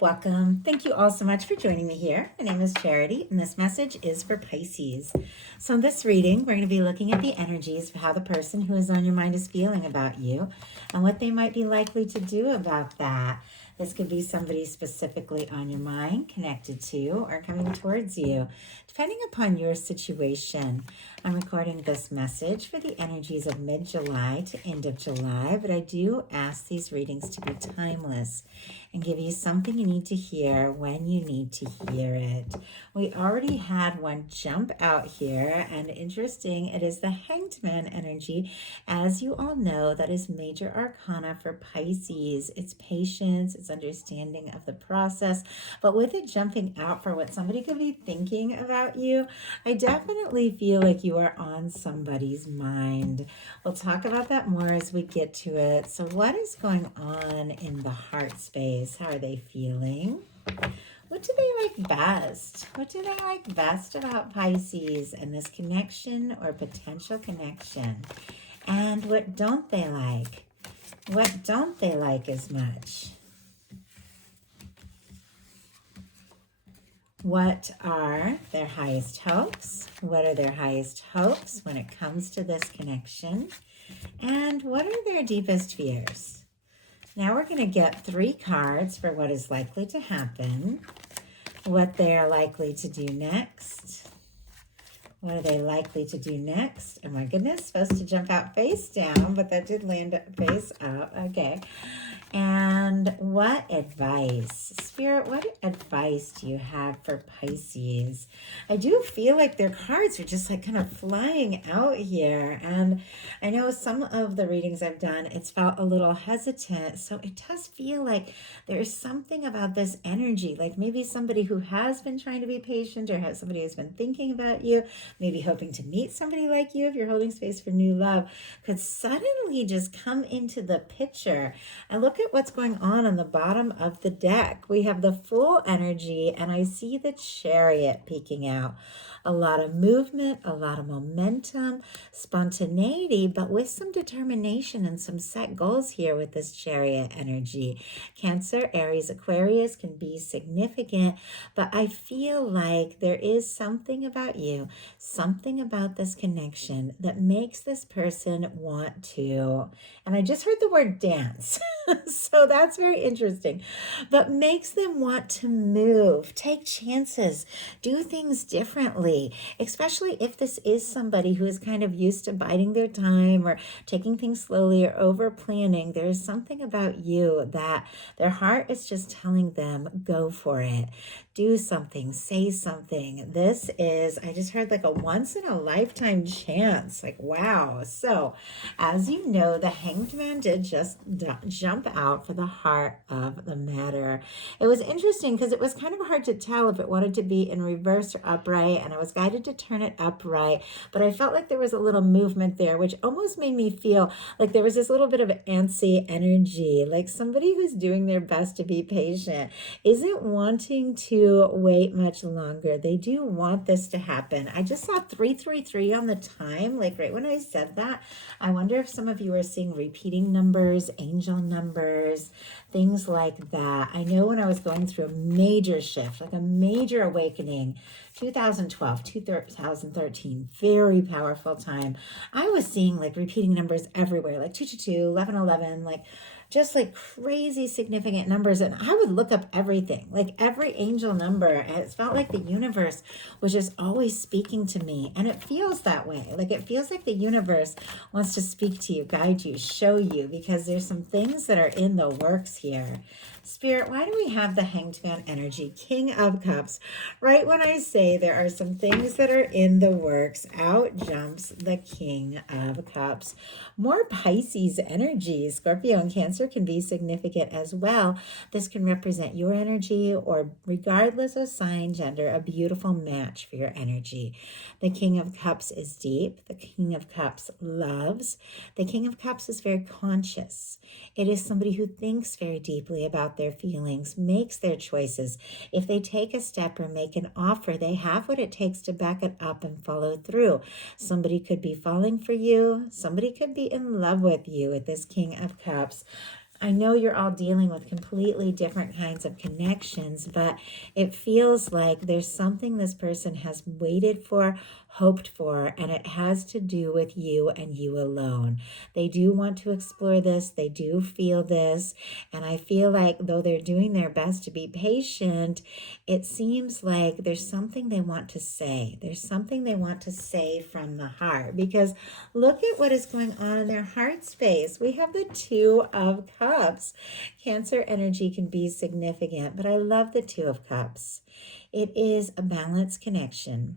welcome. Thank you all so much for joining me here. My name is Charity, and this message is for Pisces. So in this reading, we're going to be looking at the energies of how the person who is on your mind is feeling about you and what they might be likely to do about that. This could be somebody specifically on your mind, connected to, or coming towards you, depending upon your situation. I'm recording this message for the energies of mid-July to end of July, but I do ask these readings to be timeless and give you something you need to hear when you need to hear it. We already had one jump out here, and interesting, it is the Hanged Man energy. As you all know, that is major arcana for Pisces. It's patience, it's understanding of the process, but with it jumping out for what somebody could be thinking about you, I definitely feel like you are on somebody's mind. We'll talk about that more as we get to it. So what is going on in the heart space? How are they feeling? What do they like best? What do they like best about Pisces and this connection or potential connection? And what don't they like? What don't they like as much? What are their highest hopes? What are their highest hopes when it comes to this connection? And what are their deepest fears? Now we're going to get 3 cards for what is likely to happen, what they are likely to do next. What are they likely to do next? Oh my goodness, supposed to jump out face down, but that did land face up. Okay. And what advice? Spirit, what advice do you have for Pisces? I do feel like their cards are just like kind of flying out here. And I know some of the readings I've done, it's felt a little hesitant. So it does feel like there's something about this energy, like maybe somebody who has been trying to be patient or has somebody who's been thinking about you, maybe hoping to meet somebody like you if you're holding space for new love, could suddenly just come into the picture. And look at what's going on the bottom of the deck. We have the Fool energy, and I see the Chariot peeking out. A lot of movement, a lot of momentum, spontaneity, but with some determination and some set goals here with this Chariot energy. Cancer, Aries, Aquarius can be significant, but I feel like there is something about you, something about this connection that makes this person want to, and I just heard the word dance, so that's very interesting, but makes them want to move, take chances, do things differently, especially if this is somebody who is kind of used to biding their time or taking things slowly or over planning. There's something about you that their heart is just telling them, go for it. Do something, say something. This is, I just heard like a once in a lifetime chance. Like, wow. So as you know, the Hanged Man did just jump out for the heart of the matter. It was interesting because it was kind of hard to tell if it wanted to be in reverse or upright, and I was guided to turn it upright, but I felt like there was a little movement there, which almost made me feel like there was this little bit of antsy energy, like somebody who's doing their best to be patient isn't wanting to wait much longer. They do want this to happen. I just saw 333 on the time, like right when I said that. I wonder if some of you are seeing repeating numbers, angel numbers, things like that. I know when I was going through a major shift, like a major awakening, 2012, 2013, very powerful time. I was seeing like repeating numbers everywhere, like 222, 1111, like just like crazy significant numbers. And I would look up everything, like every angel number. And it felt like the universe was just always speaking to me. And it feels that way. Like it feels like the universe wants to speak to you, guide you, show you, because there's some things that are in the works here. Spirit, why do we have the Hanged Man energy, King of Cups? Right when I say there are some things that are in the works, out jumps the King of Cups. More Pisces energy. Scorpio and Cancer can be significant as well. This can represent your energy, or regardless of sign, gender, a beautiful match for your energy. The King of Cups is deep. The King of Cups loves. The King of Cups is very conscious. It is somebody who thinks very deeply about their feelings, makes their choices. If they take a step or make an offer, they have what it takes to back it up and follow through. Somebody could be falling for you. Somebody could be in love with you with this King of Cups. I know you're all dealing with completely different kinds of connections, but it feels like there's something this person has waited for, hoped for, and it has to do with you and you alone. They do want to explore this. They do feel this. And I feel like though they're doing their best to be patient, it seems like there's something they want to say. There's something they want to say from the heart, because look at what is going on in their heart space. We have the Two of Cups. Cancer energy can be significant, but I love the Two of Cups. It is a balanced connection.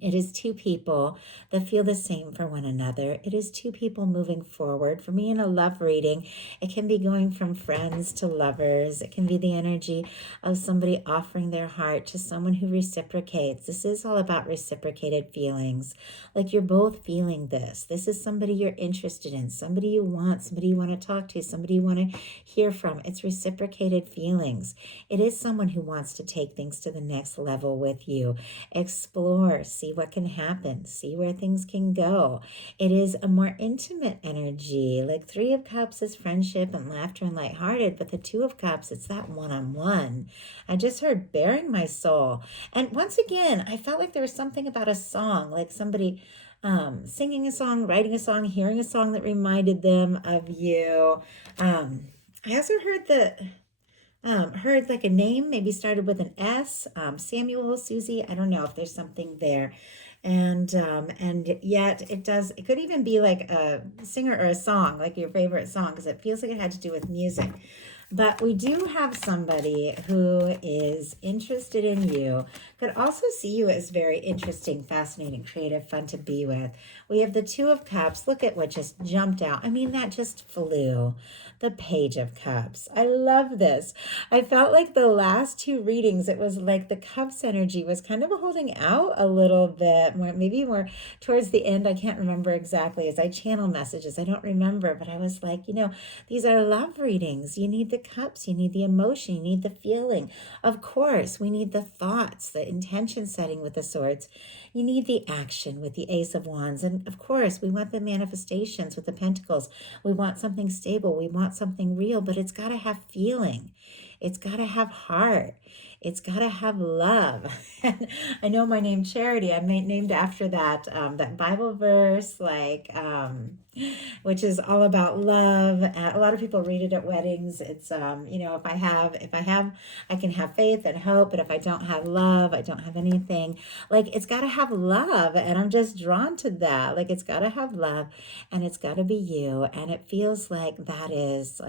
It is two people that feel the same for one another. It is two people moving forward. For me, in a love reading, it can be going from friends to lovers. It can be the energy of somebody offering their heart to someone who reciprocates. This is all about reciprocated feelings. Like you're both feeling this. This is somebody you're interested in, somebody you want, somebody you want to talk to, somebody you want to hear from. It's reciprocated feelings. It is someone who wants to take things to the next level with you. Explore, see what can happen, see where things can go. It is a more intimate energy. Like Three of Cups is friendship and laughter and lighthearted, but the Two of Cups, it's that one-on-one. I just heard bearing my soul. And once again, I felt like there was something about a song, like somebody singing a song, writing a song, hearing a song that reminded them of you. I also heard like a name, maybe started with an S, Samuel, Susie. I don't know if there's something there. And yet it could even be like a singer or a song, like your favorite song, because it feels like it had to do with music. But we do have somebody who is interested in you, could also see you as very interesting, fascinating, creative, fun to be with. We have the Two of Cups. Look at what just jumped out. I mean, that just flew. The Page of Cups. I love this. I felt like the last two readings, it was like the Cups energy was kind of holding out a little bit, maybe more towards the end. I can't remember exactly. As I channel messages, I don't remember, but I was like, these are love readings. You need the cups, you need the emotion, you need the feeling. Of course, we need the thoughts, the intention setting with the swords. You need the action with the Ace of Wands. And of course, we want the manifestations with the Pentacles. We want something stable. We want something real, but it's got to have feeling. It's got to have heart. It's got to have love. And I know my name Charity, I'm named after that Bible verse, which is all about love. A lot of people read it at weddings. It's, if I have, I can have faith and hope, but if I don't have love, I don't have anything. Like, it's got to have love. And I'm just drawn to that. Like, it's got to have love and it's got to be you. And it feels like that is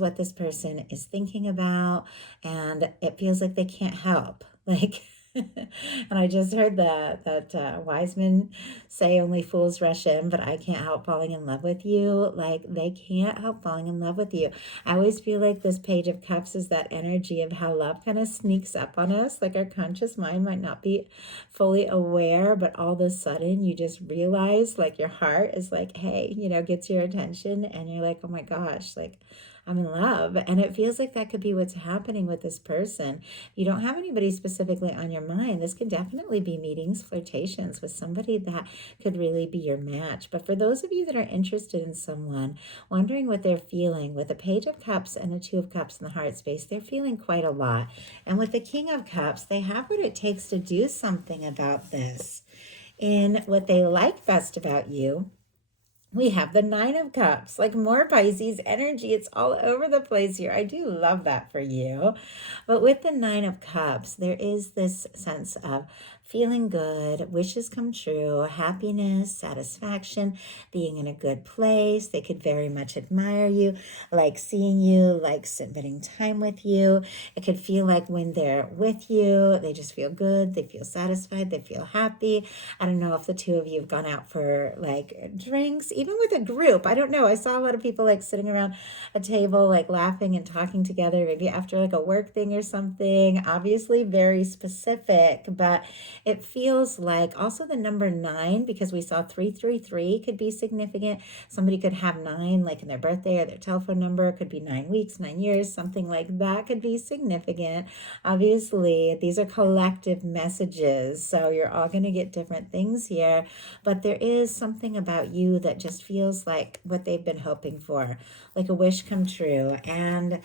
what this person is thinking about. And it feels like they can't help. Like, and I just heard that wise men say only fools rush in, but I can't help falling in love with you. Like, they can't help falling in love with you. I always feel like this Page of Cups is that energy of how love kind of sneaks up on us. Like, our conscious mind might not be fully aware, but all of a sudden you just realize, like, your heart is like, hey, gets your attention, and you're like, oh my gosh, like, I'm in love. And it feels like that could be what's happening with this person. If you don't have anybody specifically on your mind, this could definitely be meetings, flirtations with somebody that could really be your match. But for those of you that are interested in someone, wondering what they're feeling, with the Page of Cups and the Two of Cups in the heart space, they're feeling quite a lot. And with the King of Cups, they have what it takes to do something about this. In what they like best about you, we have the Nine of Cups, like more Pisces energy. It's all over the place here. I do love that for you. But with the Nine of Cups, there is this sense of feeling good, wishes come true, happiness, satisfaction, being in a good place. They could very much admire you, like seeing you, like spending time with you. It could feel like when they're with you, they just feel good, they feel satisfied, they feel happy. I don't know if the two of you have gone out for like drinks, even with a group. I don't know. I saw a lot of people like sitting around a table, like laughing and talking together, maybe after like a work thing or something. Obviously very specific, but it feels like also the number 9, because we saw 333 could be significant. Somebody could have 9 like in their birthday or their telephone number. It could be 9 weeks, 9 years, something like that could be significant. Obviously, these are collective messages, so you're all going to get different things here, but there is something about you that just just feels like what they've been hoping for, like a wish come true. And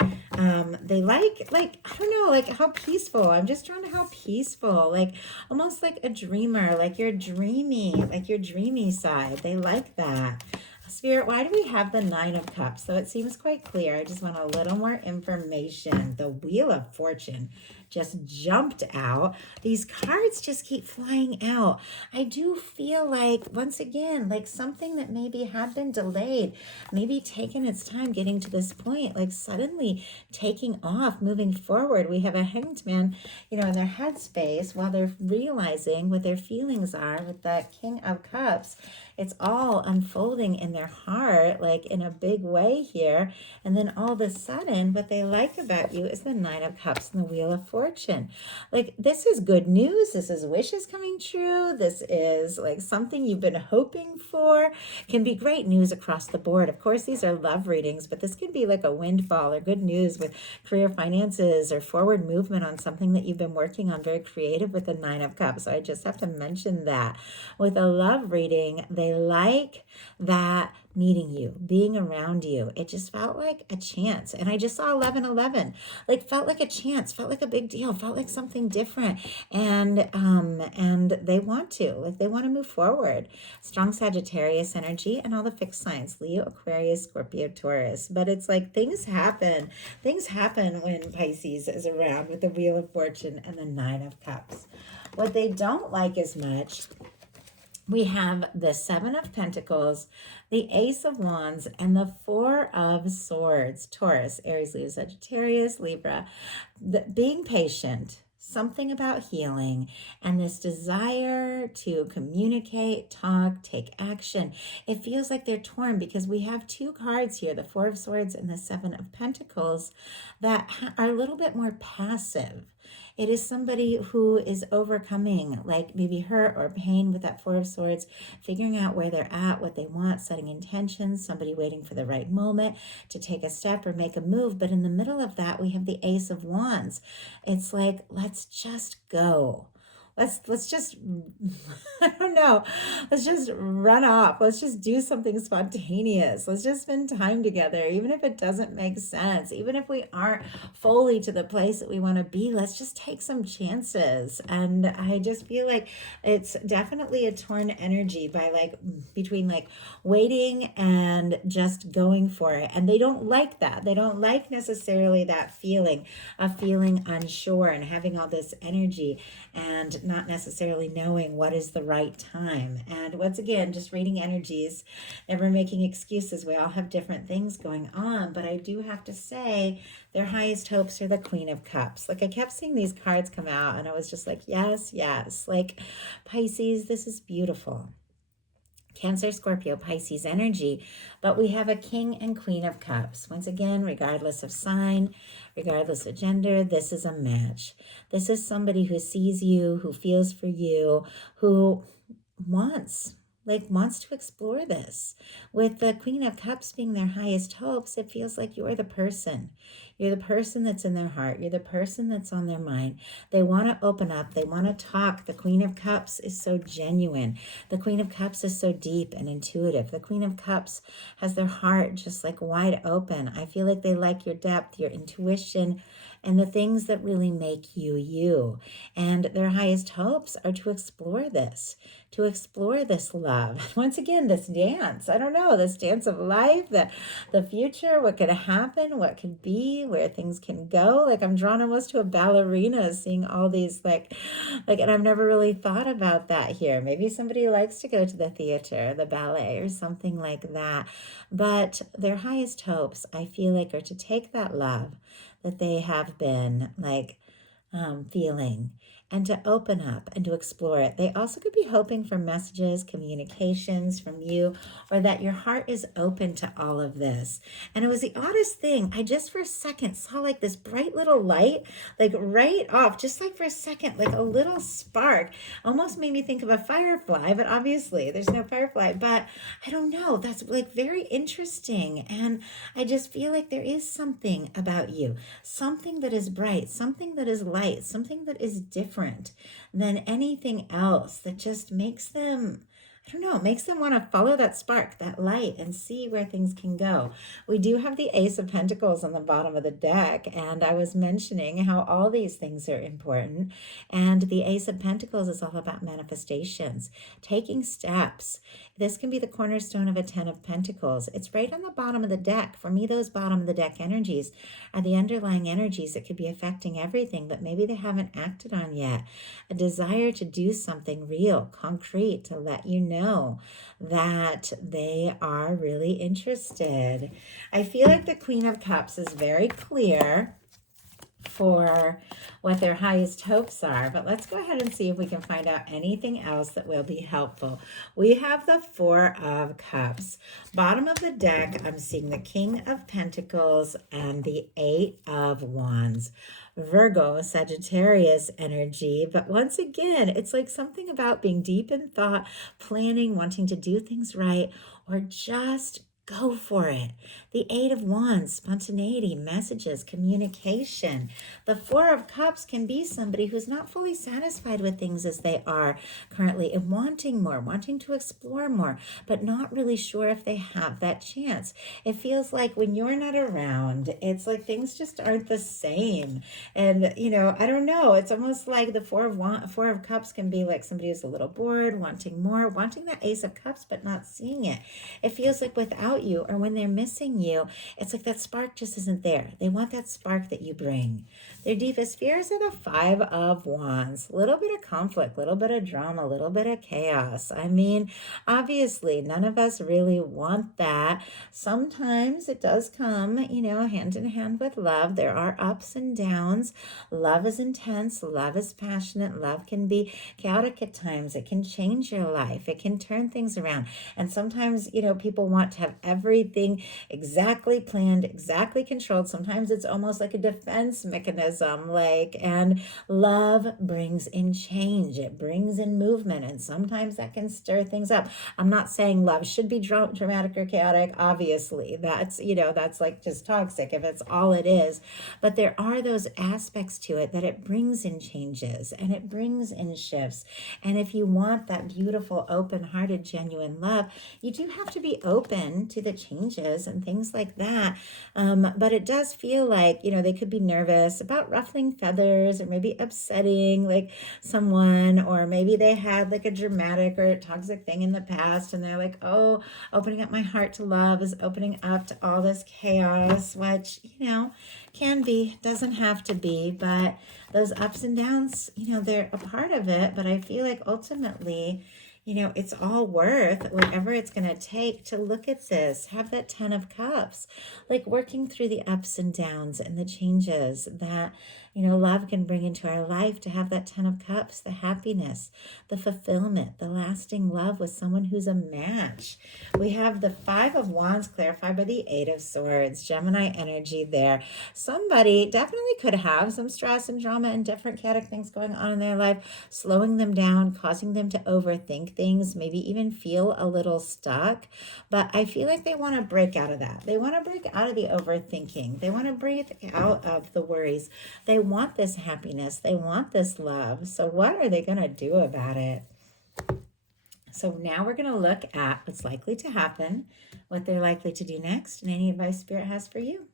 they like, I don't know, like how peaceful. I'm just drawn to how peaceful, like almost like a dreamer, like you're dreamy, like your dreamy side. They like that. Spirit, why do we have the Nine of Cups? So it seems quite clear. I just want a little more information. The Wheel of Fortune just jumped out. These cards just keep flying out. I do feel like, once again, like something that maybe had been delayed, maybe taking its time getting to this point, like suddenly taking off, moving forward. We have a Hanged Man, you know, in their headspace while they're realizing what their feelings are with that King of Cups. It's all unfolding in their heart, like in a big way here. And then all of a sudden, what they like about you is the Nine of Cups and the Wheel of Fortune. Like, this is good news. This is wishes coming true. This is like something you've been hoping for. Can be great news across the board. Of course, these are love readings, but this could be like a windfall or good news with career, finances, or forward movement on something that you've been working on, very creative with the Nine of Cups. So I just have to mention that. With a love reading, they like that meeting you, being around you. It just felt like a chance. And I just saw 1111, like felt like a chance, felt like a big deal, felt like something different. And they want to move forward. Strong Sagittarius energy and all the fixed signs, Leo, Aquarius, Scorpio, Taurus. But it's like things happen when Pisces is around with the Wheel of Fortune and the Nine of Cups. What they don't like as much, we have the Seven of Pentacles, the Ace of Wands, and the Four of Swords. Taurus, Aries, Leo, Sagittarius, Libra. Being patient, something about healing, and this desire to communicate, talk, take action. It feels like they're torn because we have two cards here, the Four of Swords and the Seven of Pentacles, that are a little bit more passive. It is somebody who is overcoming like maybe hurt or pain with that Four of Swords, figuring out where they're at, what they want, setting intentions, somebody waiting for the right moment to take a step or make a move. But in the middle of that, we have the Ace of Wands. It's like, let's just go. Let's just, I don't know, let's just run off. Let's just do something spontaneous. Let's just spend time together, even if it doesn't make sense, even if we aren't fully to the place that we want to be. Let's just take some chances. And I just feel like it's definitely a torn energy by like between like waiting and just going for it. And they don't like that. They don't like necessarily that feeling of feeling unsure and having all this energy and not necessarily knowing what is the right time. And once again, just reading energies, never making excuses. We all have different things going on, but I do have to say their highest hopes are the Queen of Cups. Like I kept seeing these cards come out and I was just like, yes, yes. Like Pisces, this is beautiful. Cancer, Scorpio, Pisces energy, but we have a King and Queen of Cups. Once again, regardless of sign, regardless of gender, this is a match. This is somebody who sees you, who feels for you, who wants to explore this. With the Queen of Cups being their highest hopes, it feels like you're the person. You're the person that's in their heart. You're the person that's on their mind. They want to open up. They want to talk. The Queen of Cups is so genuine. The Queen of Cups is so deep and intuitive. The Queen of Cups has their heart just like wide open. I feel like they like your depth, your intuition, and the things that really make you you. And their highest hopes are to explore this love. Once again, this dance, I don't know, this dance of life, the future, what could happen, what could be, where things can go. Like I'm drawn almost to a ballerina, seeing all these like, and I've never really thought about that here. Maybe somebody likes to go to the theater, the ballet, or something like that. But their highest hopes, I feel like, are to take that love that they have been like feeling and to open up and to explore it. They also could be hoping for messages, communications from you, or that your heart is open to all of this. And it was the oddest thing. I just for a second saw like this bright little light, like right off, just like for a second, like a little spark. Almost made me think of a firefly, but obviously there's no firefly. But I don't know. That's like very interesting. And I just feel like there is something about you, something that is bright, something that is light, something that is different than anything else that just makes them, I don't know, it makes them want to follow that spark, that light, and see where things can go. We do have the Ace of Pentacles on the bottom of the deck, and I was mentioning how all these things are important. And the Ace of Pentacles is all about manifestations, taking steps. This can be the cornerstone of a 10 of Pentacles. It's right on the bottom of the deck. For me, those bottom of the deck energies are the underlying energies that could be affecting everything, but maybe they haven't acted on yet. A desire to do something real, concrete, to let you know that they are really interested. I feel like the Queen of Cups is very clear for what their highest hopes are, but let's go ahead and see if we can find out anything else that will be helpful. We have the Four of Cups. Bottom of the deck, I'm seeing the King of Pentacles and the Eight of Wands. Virgo, Sagittarius energy, but once again, it's like something about being deep in thought, planning, wanting to do things right, or just go for it. The Eight of Wands, spontaneity, messages, communication. The Four of Cups can be somebody who's not fully satisfied with things as they are currently and wanting more, wanting to explore more, but not really sure if they have that chance. It feels like when you're not around, it's like things just aren't the same. And, you know, I don't know. It's almost like the Four of Cups can be like somebody who's a little bored, wanting more, wanting that Ace of Cups, but not seeing it. It feels like without you, or when they're missing you, it's like that spark just isn't there. They want that spark that you bring. Their deepest fears are the Five of Wands. A little bit of conflict, a little bit of drama, a little bit of chaos. I mean, obviously, none of us really want that. Sometimes it does come, you know, hand in hand with love. There are ups and downs. Love is intense. Love is passionate. Love can be chaotic at times. It can change your life. It can turn things around. And sometimes, you know, people want to have everything exactly planned, exactly controlled. Sometimes it's almost like a defense mechanism, and love brings in change. It brings in movement, and sometimes that can stir things up. I'm not saying love should be dramatic or chaotic. Obviously, that's, you know, that's like just toxic if it's all it is. But there are those aspects to it that it brings in changes and it brings in shifts. And if you want that beautiful, open-hearted, genuine love, you do have to be open to the changes and things like that. But it does feel like, you know, they could be nervous about ruffling feathers or maybe upsetting like someone, or maybe they had like a dramatic or toxic thing in the past and they're like, oh, opening up my heart to love is opening up to all this chaos, which, you know, can be, doesn't have to be, but those ups and downs, you know, they're a part of it. But I feel like ultimately, you know, it's all worth whatever it's going to take to look at this, have that 10 of Cups, like working through the ups and downs and the changes that, you know, love can bring into our life, to have that 10 of Cups, the happiness, the fulfillment, the lasting love with someone who's a match. We have the Five of Wands clarified by the Eight of Swords, Gemini energy there. Somebody definitely could have some stress and drama and different chaotic things going on in their life, slowing them down, causing them to overthink things, maybe even feel a little stuck. But I feel like they want to break out of that. They want to break out of the overthinking. They want to break out of the worries. They want this happiness. They want this love. So what are they going to do about it? So now we're going to look at what's likely to happen, what they're likely to do next, and any advice Spirit has for you.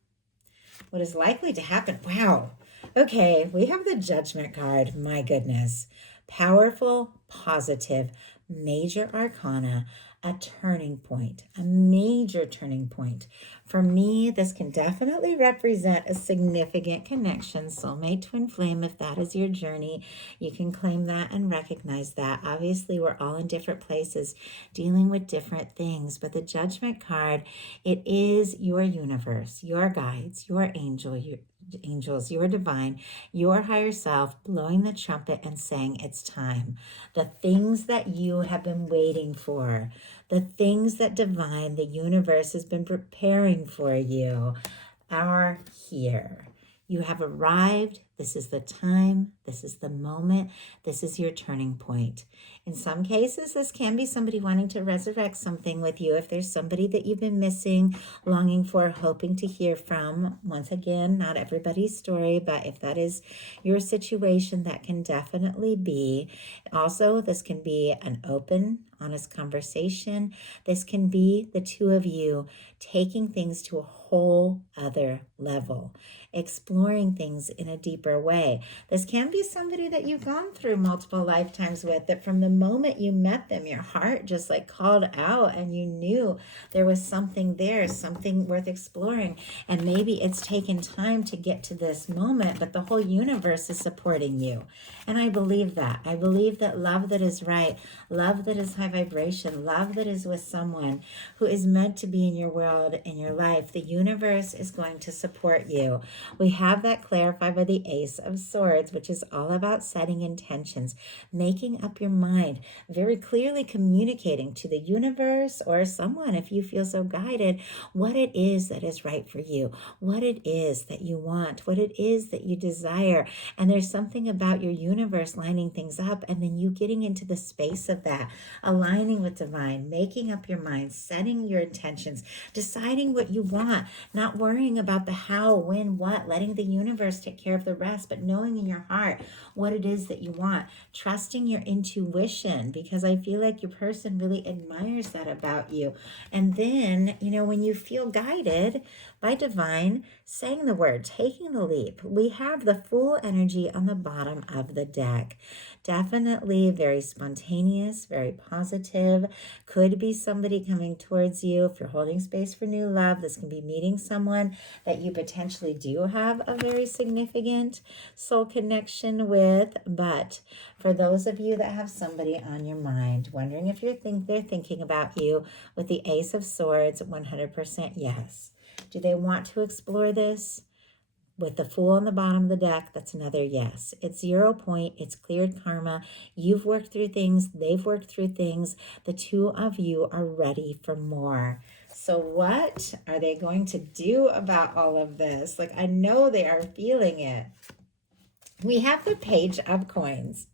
What is likely to happen? Wow. Okay, we have the Judgment card. My goodness. Powerful, positive, major arcana, a turning point, a major turning point. For me, this can definitely represent a significant connection, soulmate, twin flame. If that is your journey, you can claim that and recognize that. Obviously, we're all in different places dealing with different things, but the Judgment card, it is your universe, your guides, your angels, your divine, your higher self blowing the trumpet and saying it's time. The things that you have been waiting for, the things that divine, the universe has been preparing for you are here. You have arrived. This is the time. This is the moment. This is your turning point. In some cases, this can be somebody wanting to resurrect something with you. If there's somebody that you've been missing, longing for, hoping to hear from. Once again, not everybody's story, but if that is your situation, that can definitely be. Also, this can be an open, honest conversation. This can be the two of you taking things to a whole other level, exploring things in a deeper way. This can be somebody that you've gone through multiple lifetimes with, that from the moment you met them, your heart just like called out and you knew there was something there, something worth exploring. And maybe it's taken time to get to this moment, but the whole universe is supporting you. And I believe that. I believe that love that is right, love that is high vibration, love that is with someone who is meant to be in your world, in your life, the universe is going to support you. We have that clarified by the Ace of Swords, which is all about setting intentions, making up your mind, very clearly communicating to the universe or someone, if you feel so guided, what it is that is right for you, what it is that you want, what it is that you desire. And there's something about your universe lining things up, and then you getting into the space of that, aligning with divine, making up your mind, setting your intentions, deciding what you want, not worrying about the how, when, what, letting the universe take care of the rest, but knowing in your heart what it is that you want, trusting your intuition, because I feel like your person really admires that about you. And then, when you feel guided by divine, saying the word, taking the leap. We have the Fool energy on the bottom of the deck. Definitely very spontaneous, very positive. Could be somebody coming towards you. If you're holding space for new love, this can be meeting someone that you potentially do have a very significant soul connection with. But for those of you that have somebody on your mind, wondering if they're thinking about you, with the Ace of Swords, 100% yes. Do they want to explore this? With the Fool on the bottom of the deck, that's another yes. It's 0 point. It's cleared karma. You've worked through things. They've worked through things. The two of you are ready for more. So what are they going to do about all of this? Like, I know they are feeling it. We have the Page of Coins.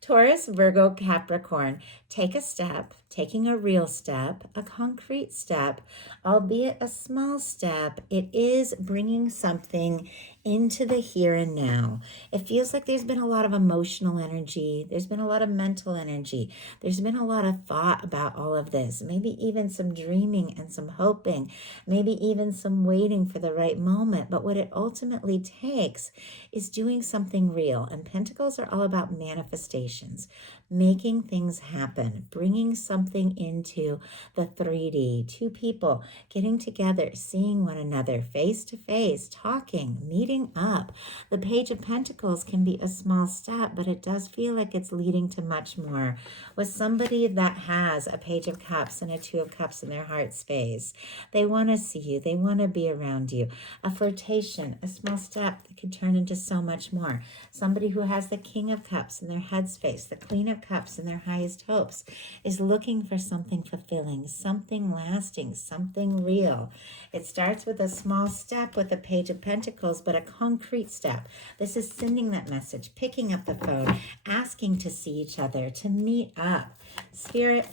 Taurus, Virgo, Capricorn, take a step, taking a real step, a concrete step, albeit a small step. It is bringing something into the here and now. It feels like there's been a lot of emotional energy. There's been a lot of mental energy. There's been a lot of thought about all of this. Maybe even some dreaming and some hoping. Maybe even some waiting for the right moment. But what it ultimately takes is doing something real. And Pentacles are all about manifestations, making things happen, bringing something into the 3D. Two people getting together, seeing one another face to face, talking, meeting up. The Page of Pentacles can be a small step, but it does feel like it's leading to much more. With somebody that has a Page of Cups and a Two of Cups in their heart space, they want to see you, they want to be around you. A flirtation, a small step that could turn into so much more. Somebody who has the King of Cups in their headspace, the Queen of Cups in their highest hopes, is looking for something fulfilling, something lasting, something real. It starts with a small step with the Page of Pentacles, but a concrete step. This is sending that message, picking up the phone, asking to see each other, to meet up. Spirit,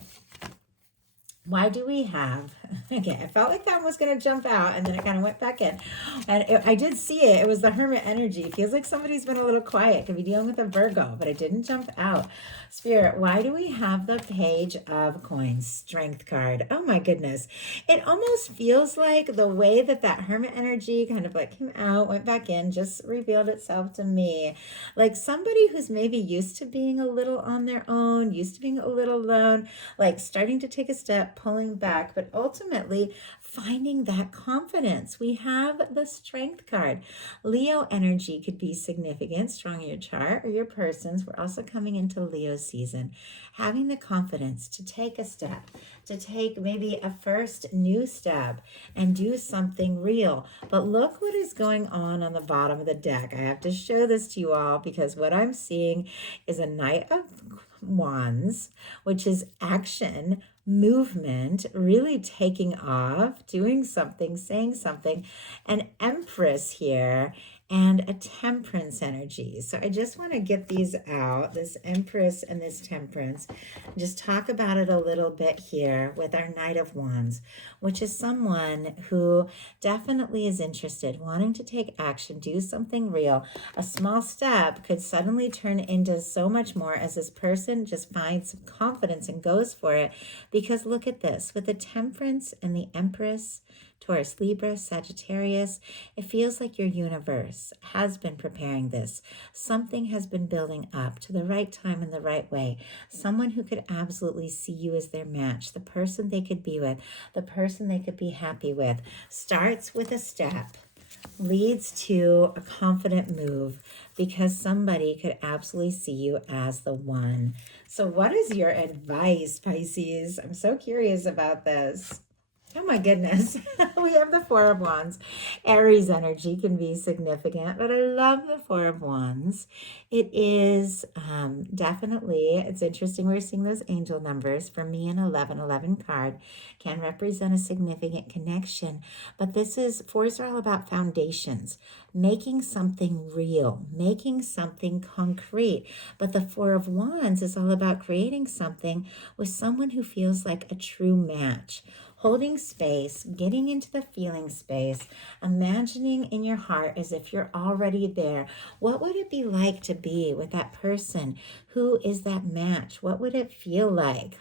why do we have, okay, I felt like that was going to jump out, and then it kind of went back in. And I did see it. It was the Hermit energy. It feels like somebody's been a little quiet. Could be dealing with a Virgo, but it didn't jump out. Spirit, why do we have the Page of Coins, Strength card? Oh my goodness. It almost feels like the way that Hermit energy kind of like came out, went back in, just revealed itself to me. Like somebody who's maybe used to being a little on their own, used to being a little alone, like starting to take a step, pulling back, but ultimately finding that confidence. We have the Strength card. Leo energy could be significant, strong in your chart or your person's. We're also coming into Leo season. Having the confidence to take a step, to take maybe a first new step and do something real. But look what is going on the bottom of the deck. I have to show this to you all because what I'm seeing is a Knight of Wands, which is action, movement, really taking off, doing something, saying something. An Empress here, and a temperance energy. So I just want to get these out, this Empress and this Temperance, just talk about it a little bit here with our Knight of Wands, which is someone who definitely is interested, wanting to take action, do something real. A small step could suddenly turn into so much more as this person just finds some confidence and goes for it. Because look at this, with the Temperance and the Empress, Taurus, Libra, Sagittarius, it feels like your universe has been preparing this. Something has been building up to the right time in the right way. Someone who could absolutely see you as their match, the person they could be with, the person they could be happy with, starts with a step, leads to a confident move because somebody could absolutely see you as the one. So what is your advice, Pisces? I'm so curious about this. Oh my goodness. We have the Four of Wands. Aries energy can be significant, but I love the Four of Wands. It is definitely, it's interesting we're seeing those angel numbers. For me, an 1111 card can represent a significant connection, but fours are all about foundations, making something real, making something concrete. But the Four of Wands is all about creating something with someone who feels like a true match. Holding space, getting into the feeling space, imagining in your heart as if you're already there. What would it be like to be with that person? Who is that match? What would it feel like?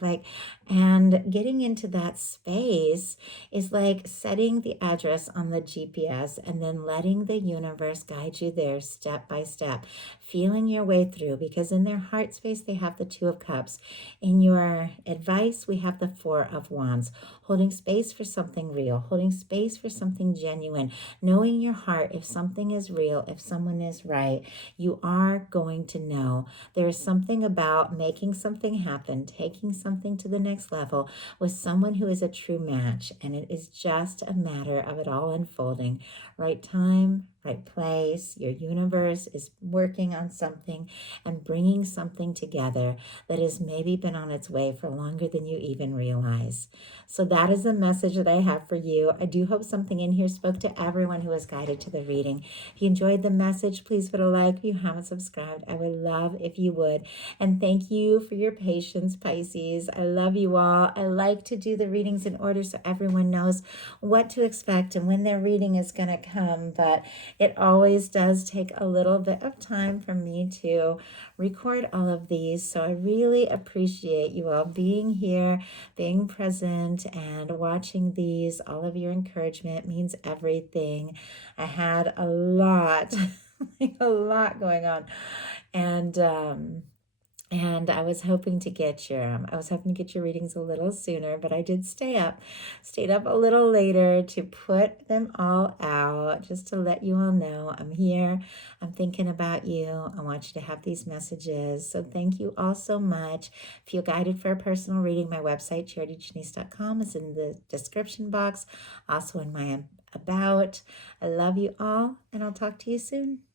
And getting into that space is like setting the address on the GPS and then letting the universe guide you there step by step, feeling your way through, because in their heart space, they have the Two of Cups. In your advice, we have the Four of Wands. Holding space for something real, holding space for something genuine, knowing your heart, if something is real, if someone is right, you are going to know. There is something about making something happen, taking something to the next level with someone who is a true match, and it is just a matter of it all unfolding. Right time, right place. Your universe is working on something and bringing something together that has maybe been on its way for longer than you even realize. So that is the message that I have for you. I do hope something in here spoke to everyone who was guided to the reading. If you enjoyed the message, please put a like. If you haven't subscribed, I would love if you would. And thank you for your patience, Pisces. I love you all. I like to do the readings in order so everyone knows what to expect and when their reading is going to come. But it always does take a little bit of time for me to record all of these. So I really appreciate you all being here, being present, and watching these. All of your encouragement means everything. I had a lot, a lot going on. And I was hoping to get your readings a little sooner, but I did stayed up a little later to put them all out, just to let you all know I'm here. I'm thinking about you. I want you to have these messages. So thank you all so much. If you're guided for a personal reading, my website, charityjanice.com, is in the description box, also in my about. I love you all, and I'll talk to you soon.